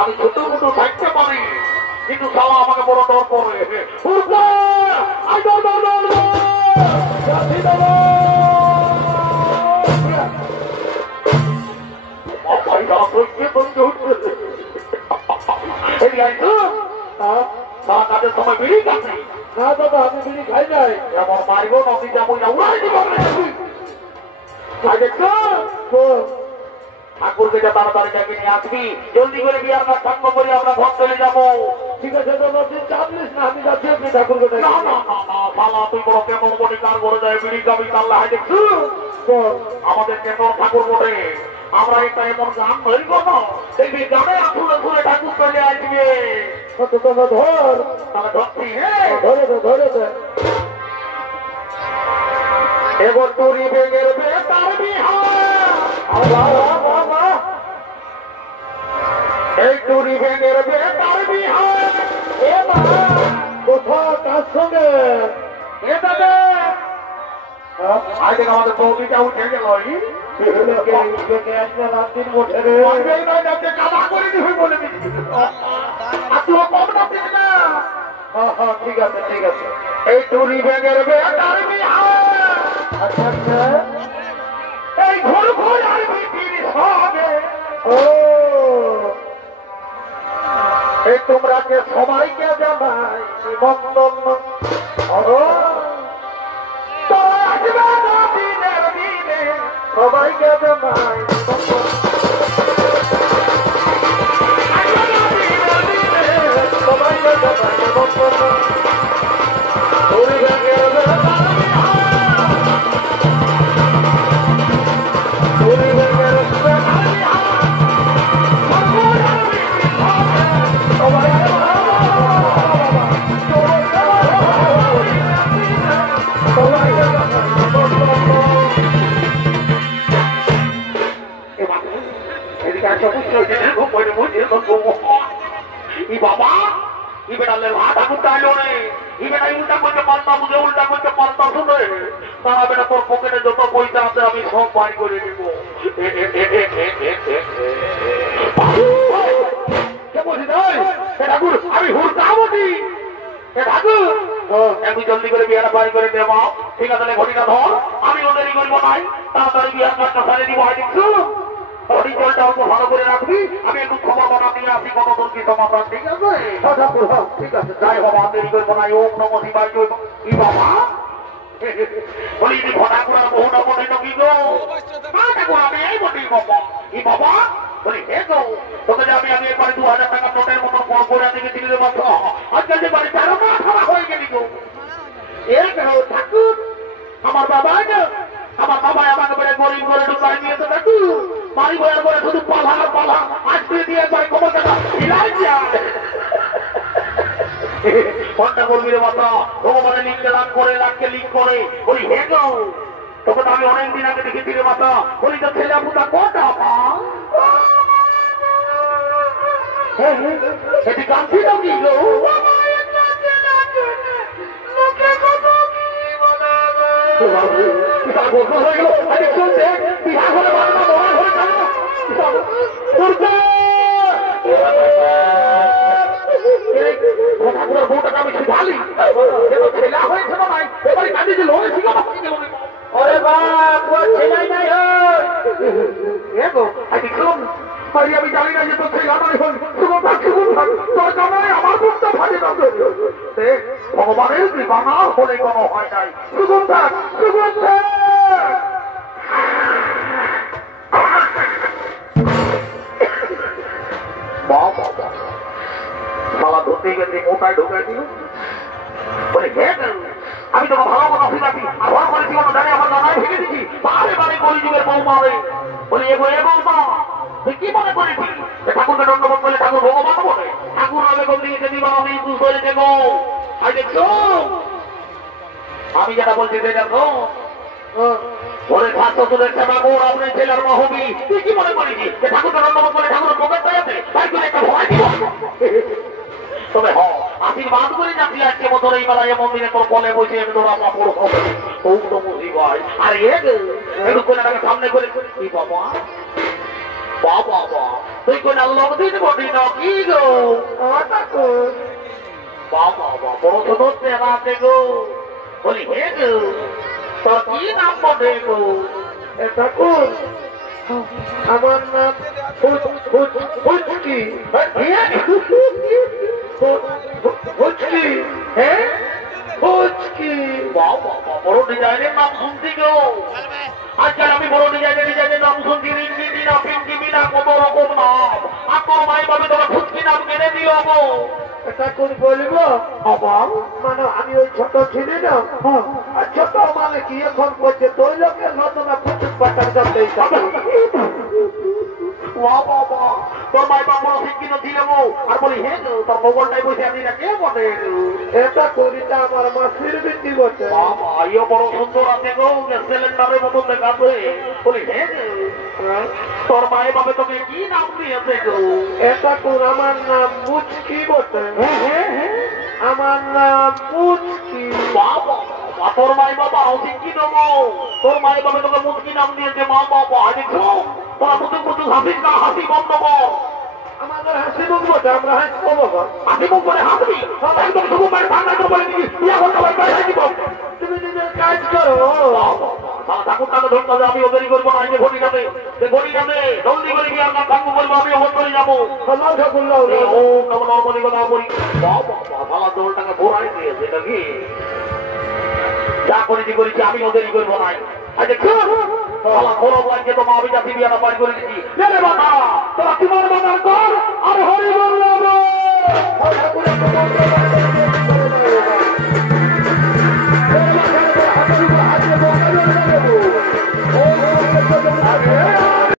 আমি ছোট ছোট থাকতে পারি কিন্তু সালা আমাকে বড় ডর করে কাজের সময় বিড়ি খাচ্ছি না দাদা আমি বিড়ি খাই নাই আমার মারিব নদী যাবো না উড়াই দিব ঠাকুরকে যা তাড়াতাড়ি যাকে নিয়ে আসবি জলদি করে বিয়ার কাজ সঙ্গ করে আমরা ঘর চলে যাবো ঠিক আছে চাপিস না আমি যাচ্ছি আপনি ঠাকুরকে তুই বড় কেমন বলি কার করে যায় বিড়ি যাবি তাল্লা হাই দেখছু আমাদের কেমন ঠাকুর বটে আমরা একটা এমন গান তৈরি করবো দেখবি গানে আসলে শুনে ঠাকুর চলে আসবে ধর তাহলে ধরছি হ্যাঁ ধরে এবার টুরি বেগের বেতার বিহার এই টুরি বেগের বেতার বিহার কোথাও কার সঙ্গে আজ থেকে আমাদের বৌদিটা উঠে গেল ঠিক আছে এই টুরি বেগের বেতার বিহার এই ঘর ঘর আর বিপির সঙ্গে এই তোমরাকে সবাইকে জানাই নিমন্ত্রণ দিনের দিনে সবাইকে জানাই সবাইকে জানাই নিমন্ত্রণ তোর পকেটে যত পয়সা আছে আমি সব বাই করে দিব ঠাকুর আমি হুড়কাবতি আমি জলদি করে বিয়াটা বাড়ি করে দেব ঠিক আছে ঘটিটা ধর আমি ওদেরই করবো নাই তাড়াতাড়ি বিয়ার কাজটা সারে দিব হয় দেখছো জলটা অল্প ভালো করে রাখবি আমি একটু খবর বানা দিয়ে আসি কত তোর কি সমাধান ঠিক আছে ঠিক আছে যাই বাবা দেরি করবো নাই ওম নম শিবাই কি বাবা বলি ঘটা করার বহুটা বলে নাকি গো আমি এই বলি বাবা ই বাবা বলি হে গো তোকে যে আমি একবার 2000 টাকা নোটের মতো পর করে দিকে দিলে মাত্র আজকাল যে বাড়ি 13 মাস খাওয়া হয়ে গেলি গো এক ঠাকুর আমার বাবা আমাকে বলে গরিব করে ঢুকাই নিয়েছে ঠাকুর বাড়ি বয়ার করে শুধু পালা আজকে দিয়ে একবার খবর টাকা হিলাই ফোনটা করবি রে মাতা ভগবানের লিঙ্কে লাভ করে লাখকে লিঙ্ক করে বলি হে গো তখন আমি অনেকদিন আগে দেখেছি রে মাতা বলি তো ছেলে পুতা কটা মা এটি কাঁদছি না কি গো বউটাকে আমি ঢালি ছেলা হয়েছে না নাই এবারে কাঁদি যে লোনে ছিল ওরে বাপ ছেলাই নাই আমি জানি না যে তোর ছেলা নাই তোর জানাই আমার বুকটা ফাটে না ভগবানের কৃপা না হলে কোনো হয় নাই সুগম থাক সুগম থাক সালা ধরতে গেছে মোটায় ঢোকাই দিল বলে আমি তোকে ভালো কথা শিখাচ্ছি আর ভালো করেছি কোনো জানি আমার জানাই ভেঙে দিচ্ছি বারে বারে কলিযুগের বউ মারে বলি এগো এগো মা তুই কি মনে করেছি ঠাকুরকে দণ্ডবোধ করলে ঠাকুর ভগবান বলে ঠাকুর নামে কোন দিকে দিবা আমি তুই করে দেবো আর দেখছো আমি যেটা বলছি সেটা তো ওরে স্বাস্থ্য তোদের সেবা কর আপনি ছেলের মা হবি তুই কি মনে করিস যে ঠাকুরকে দণ্ডবোধ করলে ঠাকুর প্রকাশ আছে তাই তুই একটা ভয় দিব তবে আশীর্বাদ করে যাচ্ছি আজকে বছর এই বেলায় মন্দিরে তোর কলে বসে আমি তোর আমরা পড়ো আর একটু কোনটাকে সামনে করে কি বাবা বাবা তুই কোন লোক দিন বলি না কি গো বাবা বড় তো ধরতে রাতে গো বলি হে গো তোর কি নাম বটে গো এটা কোন আমার নাম ফুচকি ফুচকি হ্যাঁ ফুচকি বাবা বড় ডিজাইনের নাম শুনছি গো আজকাল আমি বড় ডিজাইনের নাম শুনছি রিঙ্গি বিনা পিঙ্কি বিনা কত রকম নাম আর তোর মাই ভাবে তোমার ফুচকি নাম কেড়ে দিও গো এটা কোন বলিব আবার মানে আমি ওই ছোট ছিলি না আর ছোট মানে কি এখন করছে তোর লোকের ঘটনা ফুচুক পাটার যাতে তোর মাই বাবা শিক্ষিত ছিল আর বলি হে তোর মোবাইলটাই বসে আপনি না কে বটে এটা করিটা আমার মাসির বিটি বটে ইয়ে বড় সুন্দর আছে গো সিলিন্ডারের মতন দেখাবে বলি হে তোর মায়ের বাবা তোকে কি নাম দিয়েছে গো এটা কোন আমার নাম মুচকি বটে আমার নাম মুচকি বাবা তোর মাই বাবা শিক্ষিত গো তোর মায়ের বাবা তোকে মুচকি নাম দিয়েছে মা বাবা দেখো তোরা প্রচুর প্রচুর হাসিস না হাসি বন্ধ কর আমাদের হাসি মুখ বলতে আমরা হাসবো বাবা হাসি মুখ বলে হাসবি একদম শুধু মায়ের ঠান্ডা করে বলে দিবি বিয়া করতে হবে তাই দিব তুমি নিজের কাজ করো ঠাকুরটাকে ধরতে হবে আমি ওদেরই করবো না ঘটি যাবে জলদি করে গিয়ে আমরা ঠাকুর করবো আমি ওর করে যাবো ঠাকুর ও নর্মালি কথা বলি বাবা দোলটাকে ভোরাই দিয়েছে এটা কি যা করেছি করেছি আমি ওদেরই করবো নাই আচ্ছা তো মা বিজাতি বিয়াটা পাই করে দিচ্ছি তোরা তোমার বাবার কর আর হরি বল